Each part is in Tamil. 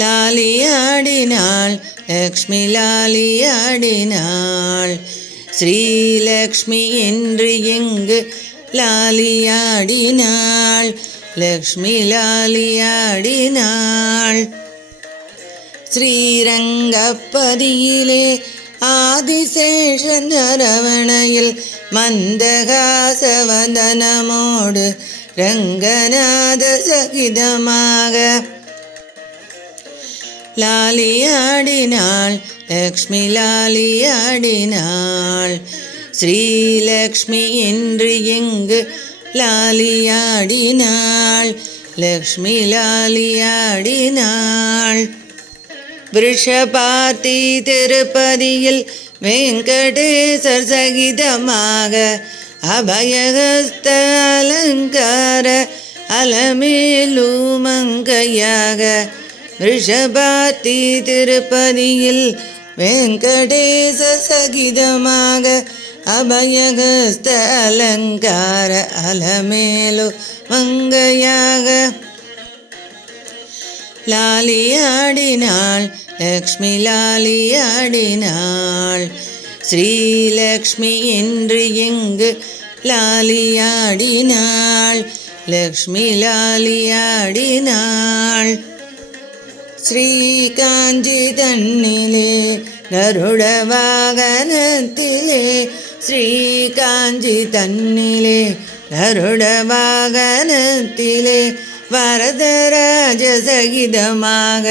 லாலியாடினாள் லக்ஷ்மி லாலியாடினாள். ஸ்ரீலக்ஷ்மி என்று எங்கு லாலியாடினாள் லக்ஷ்மி லாலியாடினாள். ஸ்ரீரங்கப்பதியிலே ஆதிசேஷன் அரவணையில் மந்தகாசவதனமோடு ரங்கநாத சகிதமாக லாலியாடினாள் லக்ஷ்மி லாலியாடினாள். ஸ்ரீலக்ஷ்மி என்று எங்கு லாலியாடினாள் லக்ஷ்மி லாலியாடினாள். விருஷபார்த்தி திருப்பதியில் வெங்கடேசர் சகிதமாக அபயஹஸ்த அலங்கார அலமேலுமங்கையாக விருஷபார்த்தி திருப்பதியில் வெங்கடேச சகிதமாக அபயஹஸ்த அலங்கார அலமேலு மங்கையாக லாலியாடினாள் லக்ஷ்மி லாலியாடினாள். ஸ்ரீலக்ஷ்மி என்று எங்கு லாலியாடினாள் லக்ஷ்மி லாலியாடினாள். ஸ்ரீகாஞ்சி தன்னிலே கருட வாகனத்திலே ஸ்ரீகாஞ்சி தன்னிலே கருட வாகனத்திலே வரதராஜ சகிதமாக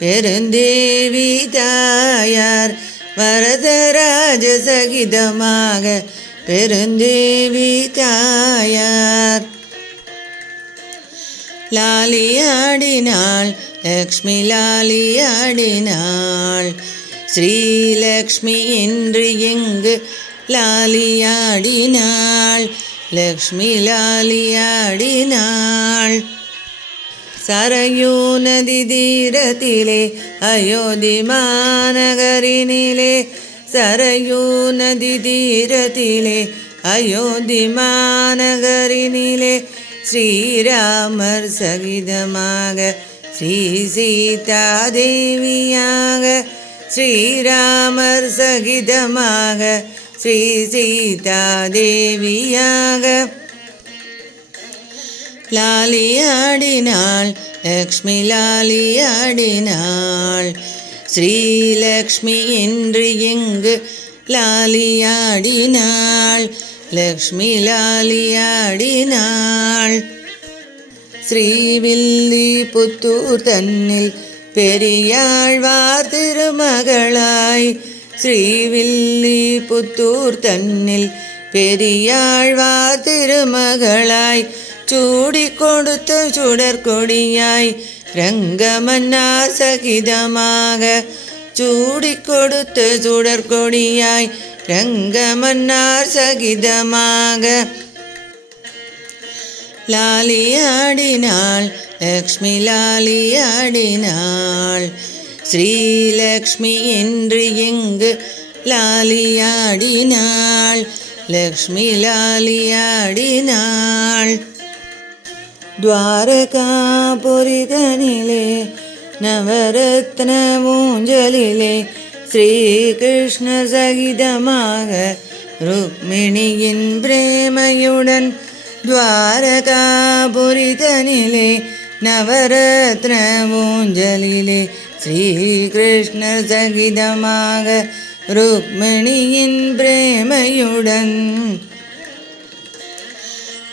பெருந்தேவி தாயார் வரதராஜ சகிதமாக பெருந்தேவி தாயார் லாலியாடினாள் லக்ஷ்மி லாலியாடினாள். ஸ்ரீலக்ஷ்மி என்று எங்கு லாலியாடினாள் லக்ஷ்மி லாலியாடினாள். சரயூ நதி தீரத்திலே அயோத்தி மாநகரினிலே சரயூ நதி தீரத்திலே அயோத்தி மாநகரினிலே ஸ்ரீராமர் சகிதமாக ஸ்ரீ சீதாதேவியாக ஸ்ரீராமர் சகிதமாக ஸ்ரீ சீதாதேவியாக லாலியாடினாள் லக்ஷ்மி லாலியாடினாள். ஸ்ரீலக்ஷ்மி என்று எங்கு லாலியாடினாள் லக்ஷ்மி லாலியாடினாள். ஸ்ரீவில்லி புத்தூர் தன்னில் பெரியாழ்வார் திருமகளாய் ஸ்ரீவில்லி புத்தூர் தன்னில் பெரியாழ்வார் திருமகளாய் சூடி கொடுத்த சுடற்கொடியாய் ரங்கமன்னார் சகிதமாக சூடி கொடுத்த சுடற்கொடியாய் ரங்கமன்னார் சகிதமாக லாலியாடினாள் லக்ஷ்மி லாலியாடினாள். ஸ்ரீலக்ஷ்மி என்று எங்கு லாலியாடினாள் லக்ஷ்மி லாலியாடினாள். துவாரகாபுரிதனிலே நவரத்ன ஊஞ்சலிலே ஸ்ரீகிருஷ்ண சகிதமாக ருக்மிணியின் பிரேமையுடன் துவாரகாபுரிதனிலே நவரத்ன ஊஞ்சலிலே ஸ்ரீகிருஷ்ண சகிதமாக ருக்மிணியின் பிரேமையுடன்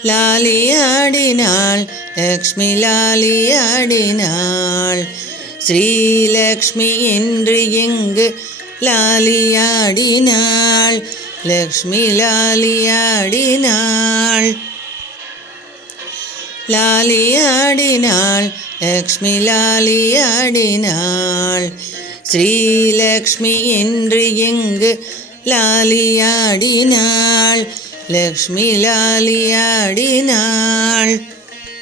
லாலியாடினாள் லக்ஷ்மி லாலியாடினாள். ஸ்ரீலக்ஷ்மி என்று எங்கு லாலியாடினாள் லக்ஷ்மி லாலியாடினாள். லாலியாடினாள் லக்ஷ்மி லாலியாடினாள். ஸ்ரீலக்ஷ்மி என்று எங்கு லாலியாடினாள் லக்ஷ்மி லாலியாடினாள்.